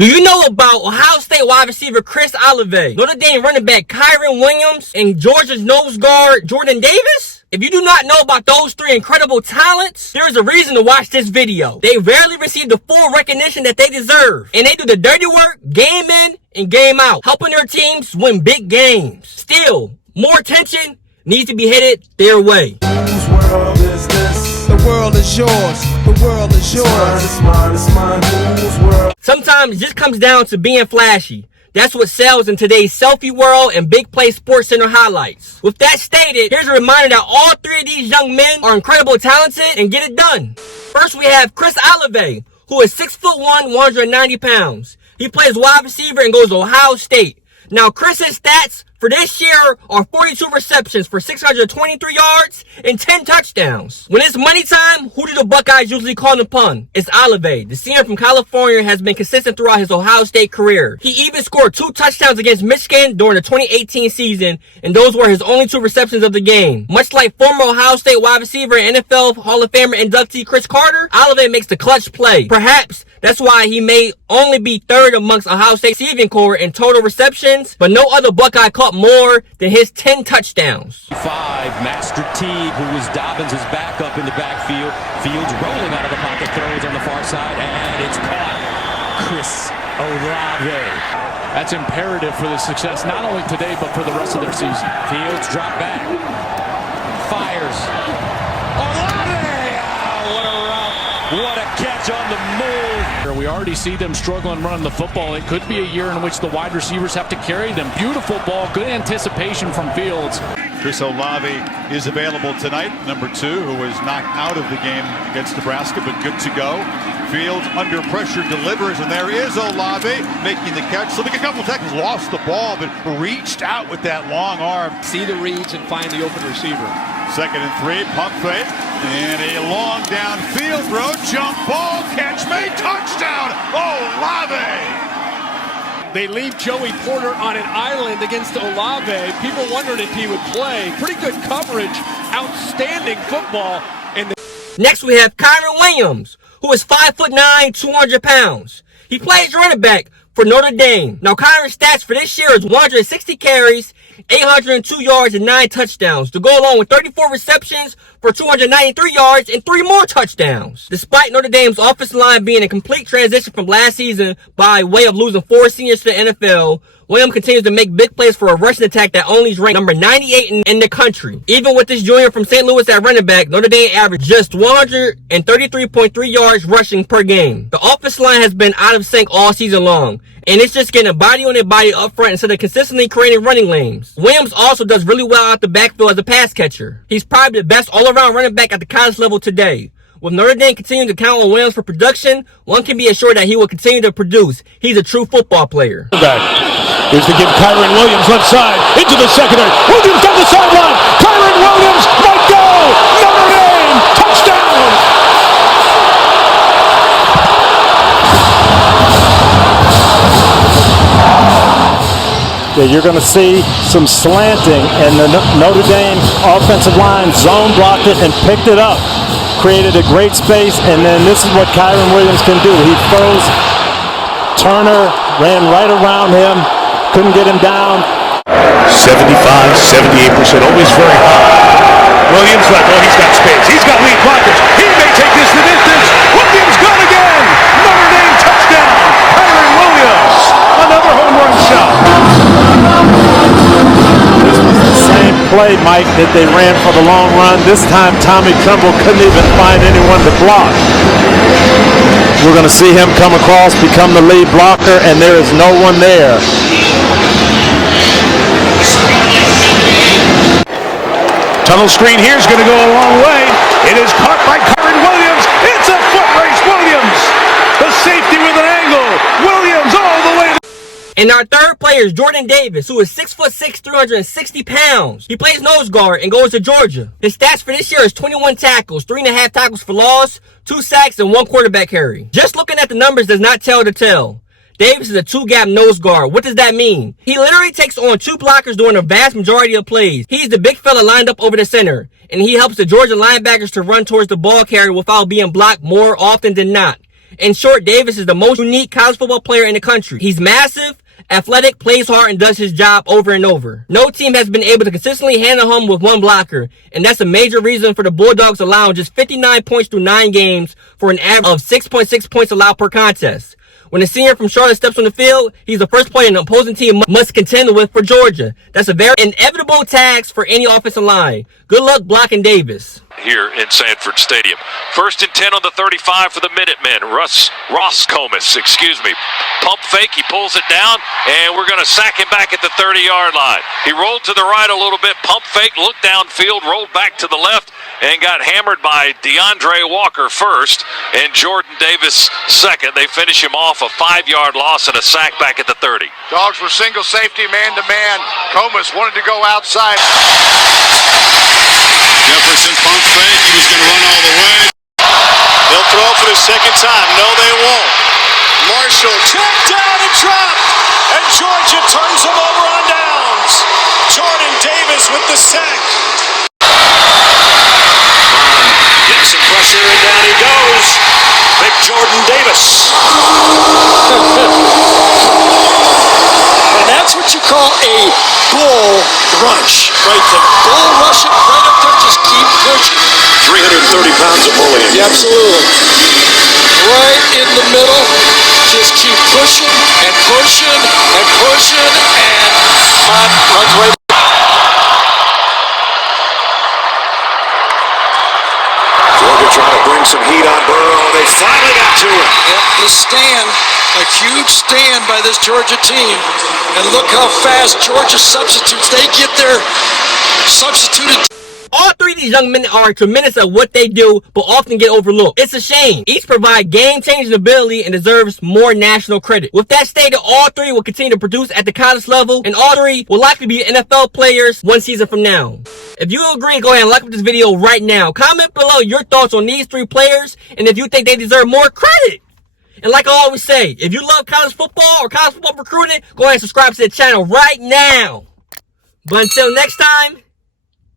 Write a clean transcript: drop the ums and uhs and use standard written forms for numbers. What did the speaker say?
Do you know about Ohio State wide receiver Chris Olave, Notre Dame running back Kyren Williams, and Georgia's nose guard Jordan Davis? If you do not know about those three incredible talents, there is a reason to watch this video. They rarely receive the full recognition that they deserve, and they do the dirty work game in and game out, helping their teams win big games. Still, more attention needs to be headed their way. Whose world is this? The world is yours. The world is yours. It's mine. Whose world? Sometimes it just comes down to being flashy. That's what sells in today's selfie world and big play sports center highlights. With that stated, here's a reminder that all three of these young men are incredibly talented and get it done. First, we have Chris Olave, who is 6'1", 190 pounds. He plays wide receiver and goes to Ohio State. Now, Chris's stats for this year are 42 receptions for 623 yards and 10 touchdowns. When it's money time, who do the Buckeyes usually call upon? It's Olave. The senior from California has been consistent throughout his Ohio State career. He even scored 2 touchdowns against Michigan during the 2018 season, and those were his only 2 receptions of the game. Much like former Ohio State wide receiver and NFL Hall of Famer inductee Chris Carter, Olave makes the clutch play. Perhaps that's why he may only be third amongst Ohio State's receiving corps in total receptions, but no other Buckeye caught more than his 10 touchdowns. 5, Master Teague, who was Dobbins' backup in the backfield. Fields rolling out of the pocket, throws on the far side, and it's caught. Chris Olave. That's imperative for the success, not only today, but for the rest of their season. Fields drop back. Fires. Olave! Oh, what a route. What a catch on the move. We already see them struggling running the football. It could be a year in which the wide receivers have to carry them. Beautiful ball, good anticipation from Fields. Chris Olave is available tonight, number 2, who was knocked out of the game against Nebraska, but good to go. Fields under pressure delivers, and there is Olave making the catch. Slipping a couple seconds, lost the ball, but reached out with that long arm. See the reads and find the open receiver. 2nd and 3, pump fake, and a long downfield throw, jump ball, catch made, touchdown, Olave! They leave Joey Porter on an island against Olave. People wondered if he would play. Pretty good coverage, outstanding football. And Next, we have Kyren Williams, who is 5'9", 200 pounds. He plays running back for Notre Dame. Now, Kyren's stats for this year is 160 carries, 802 yards, and 9 touchdowns, to go along with 34 receptions for 293 yards and 3 more touchdowns. Despite Notre Dame's offensive line being a complete transition from last season by way of losing 4 seniors to the NFL, Williams continues to make big plays for a rushing attack that only is ranked number 98 in the country. Even with this junior from St. Louis at running back, Notre Dame averaged just 133.3 yards rushing per game. The offensive line has been out of sync all season long, and it's just getting a body on their body up front instead of consistently creating running lanes. Williams also does really well out the backfield as a pass catcher. He's probably the best all-around running back at the college level today. With Notre Dame continuing to count on Williams for production, one can be assured that he will continue to produce. He's a true football player. Here's to give Kyren Williams left side into the secondary. Williams down the sideline. Kyren Williams might go. Notre Dame touchdown. Yeah, you're going to see some slanting, and the Notre Dame offensive line zone blocked it and picked it up. Created a great space, and then this is what Kyren Williams can do. He throws. Turner ran right around him. Couldn't get him down. 75, 78%, always very high. Williams left. Oh, he's got space. He's got lead blockers. He may take this the distance. Williams gone again. Notre Dame touchdown. Kyren Williams. Another home run shot. This was the same play, Mike, that they ran for the long run. This time, Tommy Tremble couldn't even find anyone to block. We're going to see him come across, become the lead blocker, and there is no one there. Tunnel screen here is going to go a long way. It is caught by Kyren Williams. It's a foot race. Williams, the safety with an angle. Williams all the way. And our third player is Jordan Davis, who is 6'6", 360 pounds. He plays nose guard and goes to Georgia. His stats for this year is 21 tackles, 3.5 tackles for loss, 2 sacks, and 1 quarterback carry. Just looking at the numbers does not tell the tale. Davis is a 2-gap nose guard. What does that mean? He literally takes on 2 blockers during the vast majority of plays. He's the big fella lined up over the center, and he helps the Georgia linebackers to run towards the ball carrier without being blocked more often than not. In short, Davis is the most unique college football player in the country. He's massive, athletic, plays hard, and does his job over and over. No team has been able to consistently handle him with one blocker, and that's a major reason for the Bulldogs allowing just 59 points through 9 games for an average of 6.6 points allowed per contest. When the senior from Charlotte steps on the field, he's the first player an opposing team must contend with for Georgia. That's a very inevitable task for any offensive line. Good luck blocking Davis. Here in Sanford Stadium. 1st and 10 on the 35 for the Minutemen. Ross Comas, Pump fake, he pulls it down, and we're going to sack him back at the 30-yard line. He rolled to the right a little bit, pump fake, looked downfield, rolled back to the left, and got hammered by DeAndre Walker first and Jordan Davis second. They finish him off, a 5-yard loss and a sack back at the 30. Dogs were single safety, man-to-man. Comas wanted to go outside. Jefferson pump fake. He was going to run all the way. They'll throw for the second time. No, they won't. Marshall checked down and dropped, and Georgia turns him over on downs. Jordan Davis with the sack. Getting some pressure, and down he goes. Big Jordan Davis. And that's what you call a bull rush right there. Bull rush it right up there, just keep pushing. 330 pounds of bullying. Yeah, absolutely. Right in the middle, just keep pushing and pushing and pushing, and runs right. Georgia trying to bring some heat on Burrow. They finally got to him. Yep, the stand, a huge stand by this Georgia team. And look how fast Georgia substitutes. They get their substituted. All 3 of these young men are tremendous at what they do, but often get overlooked. It's a shame. Each provide game-changing ability and deserves more national credit. With that stated, all 3 will continue to produce at the college level, and all 3 will likely be NFL players 1 season from now. If you agree, go ahead and like this video right now. Comment below your thoughts on these 3 players, and if you think they deserve more credit. And like I always say, if you love college football or college football recruiting, go ahead and subscribe to the channel right now. But until next time,